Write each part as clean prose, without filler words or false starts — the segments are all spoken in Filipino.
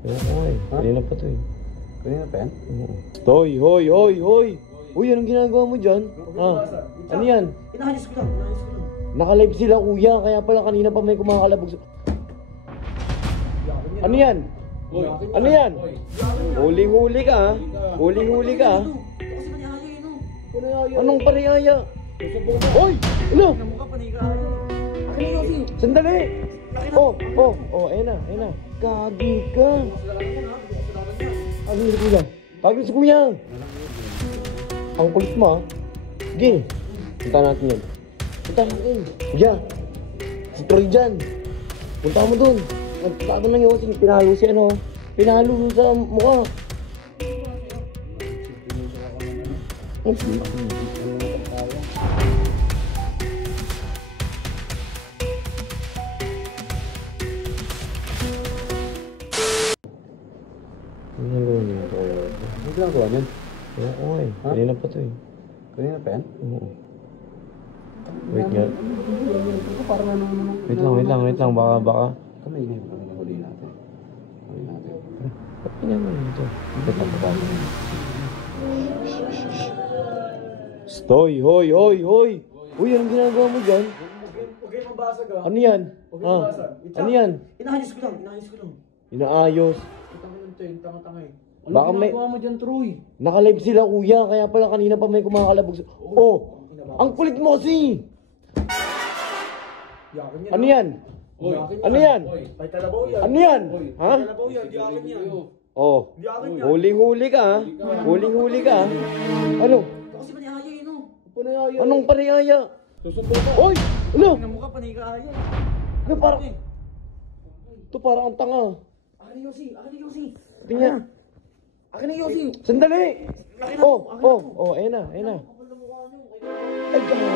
Okay, kanina pa to eh. Kanina pa yan? Oo. Hoy, hoy, hoy, hoy! Uy, anong ginagawa mo dyan? Ha? Ano yan? Inahayos ko lang, inahayos ko lang. Naka-live sila kuya, kaya pala kanina pa may kumakalabog. Ano yan? Ano yan? Huling-huli ka ha? Huling-huli ka ha? Ito kasi manihaya yun oh. Anong paniyaya? Hoy! Ano? Namukha panihaya. Akin na yun kasi. Sandali! Oh, oh, oh, ayun na, ayun na. Gagi ka! Ano si kuya? Tawagin si kuya! Ang kulit mo ha? Sige, punta natin yan. Punta natin. Kuya! Si Troy dyan. Punta mo dun. Nagtatago ng yosing. Pinalo si ano. Pinalo sa mukha. Ano ginagawa niyo ito? Ano ginagawa niyan? Oo eh. Kanina pa to eh. Kanina pa yan? Oo. Wait nga. Parang ano naman. Wait lang. Baka. Kami na yung huli natin. Huli natin. Ba't ginagawa niyo ito? Ito pa. Stoy! Hoy! Hoy! Hoy! Uy, anong ginagawa mo dyan? Huwag kayo mabasag ah. Ano yan? Huwag Ha? kayo mabasag. Ano yan? Inahayos ko lang, inahayos ko lang. Inaayos. Itang yun to, yung tanga-tanga eh. Ano Baka may- ginagawa mo dyan, Troy? Naka-live sila kuya, kaya pala kanina pa may kumakalabog. Oh! Ang kulit mo kasi! Yakin yan Ano ah. yan? Oy. Ano yan? May talabaw yan. Ano yan? Ha? May talabaw yan, di akin yan. Oh. Di akin yan. Huling-huli ka ha? Huling-huli ka ha? Ano? Ito kasi manihaya yun oh. Panayaya. Anong paniyaya? Susundo ka. Hoy! Ano? Namukha panihaya. Ano parang... Ito parang ang tanga. Akin na Yossi, akin na Yossi. Tingnan. Akin na Yossi. Sandali! Oh, ayun na. Ay, gagi.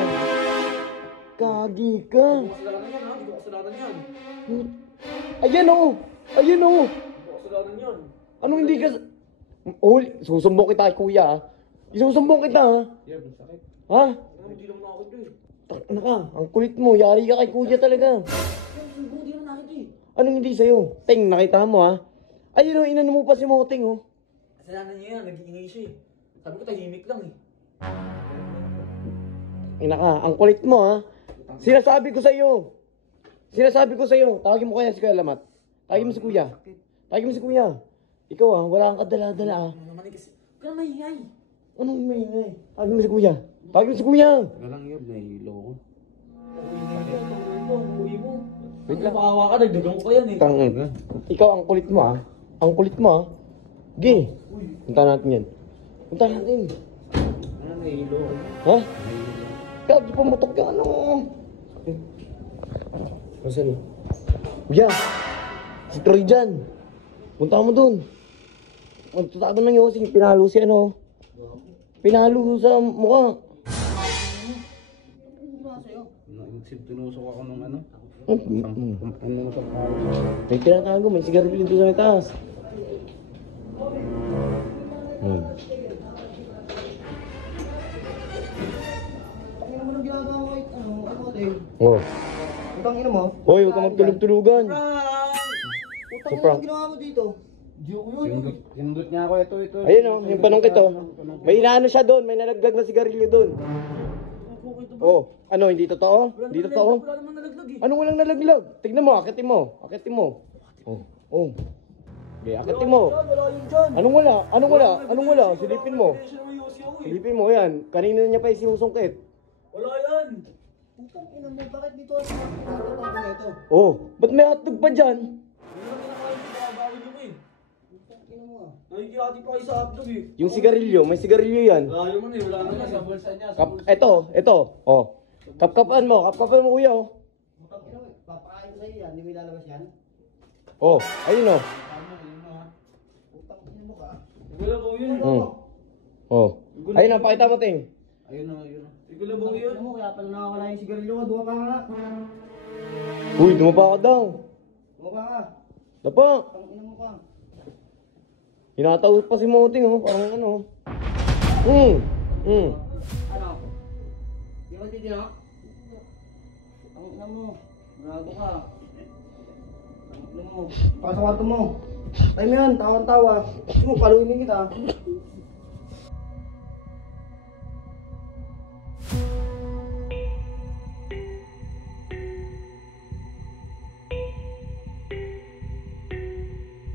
Gagi ka. Kasalanan yan ha, di ko kasalanan yan. Ayan oh! Ayan oh! Di ko kasalanan yan. Anong hindi ka... Susumbong kita kay kuya ha? Isusumbong kita ha? Yeah, sakit. Ha? Hindi naman nakakita eh. Ano ka? Ang kulit mo. Yari ka kay kuya talaga. Yung subo, di naman nakita eh. Anong hindi sa'yo? Ting, nakita mo ha? Ayun oh, inano mo pa si Moting oh. Kasalanan niya yan, nag-iingay siya eh. Sabi ko tahimik lang eh. Ina ka, ang kulit mo ha? Sinasabi ko sa'yo. Tawagin mo kaya si Kuya Lamat. Tawagin mo si Kuya. Ikaw ha, wala kang kadala-dala ha. Ano naman eh kasi, huwag ka na mahingay. Anong maingay? Tawagin mo si Kuya. Teka lang yun, nahihilo ko. Uwi mo. Wait lang. Makawa ka, nagdagang ko pa yan eh. Tangin. Ikaw ang kulit mo ha. Sige. Punta natin yan. Ano, nahihilo ko. Ha? Kaya pumutok ka ano. Asan? Yan. Si Troy dyan. Punta mo dun. Magtatago ng yosing. Pinalo si ano. Pinalo sa mukha. Tinusok ako nung ano. Ano sa may tinatago. May sigarilyo dito sa may taas. Ano mo nang ginagawa mo kahit ano, Oting? Oh. Utang ina mo? Hoy, huwag ka magtulog-tulugan. Utang So, ina Frank. mo ginawa mo dito? Sinundot niya ako ito. Ayun oh, yung panong kito. May inaano siya doon. May nalaglag na sigarilyo doon. Oh, ano, hindi totoo? Hindi totoo? Wala naman nalaglag eh. Anong walang nalaglag? Tignan mo, akitin mo. Oh. Okay, akitin mo. Wala yun dyan. Anong wala? Silipin mo. Siya naman Yossi ako eh. Silipin mo, yan. Kanina niya pa isinusungkit. Wala yan. Utang ina mo, bakit dito ako nakatago na ito? Oh, ba't may hotdog pa dyan? Hindi naman kinakain ko, babawin nyo ko eh. Utang ina mo ah. Nakikihati pa kayo sa hotdog eh. Yung sigarilyo, may sigarilyo yan. Wala naman eh, wala naman sa bulsa niya. Ito. Oh. Kapkapan mo kuya, oh. Utang ina mo, papakain ko sa'yo yan, hindi mo ilalabas yan? Oh, ayun oh. Utang ina mo ka. Wala ko yun. Oh. Ayun oh, pakita mo, Ting. Ayun na. Ikaw na ba yun? Ano mo, kaya pala nakawala yung sigarilyo ko, duwa ka nga. Uy, dumapa ka daw. Duwa ka. Dapa. Utang ina mo ka. Hinataos pa si Moting, oh. Parang ano. Ano? Di ba titiyak? Ang ina mo, grago ka. Ang ina mo, pasok kwarto mo. Tayo mo yan, tawan-tawa. Gusto mo, paluinin kita.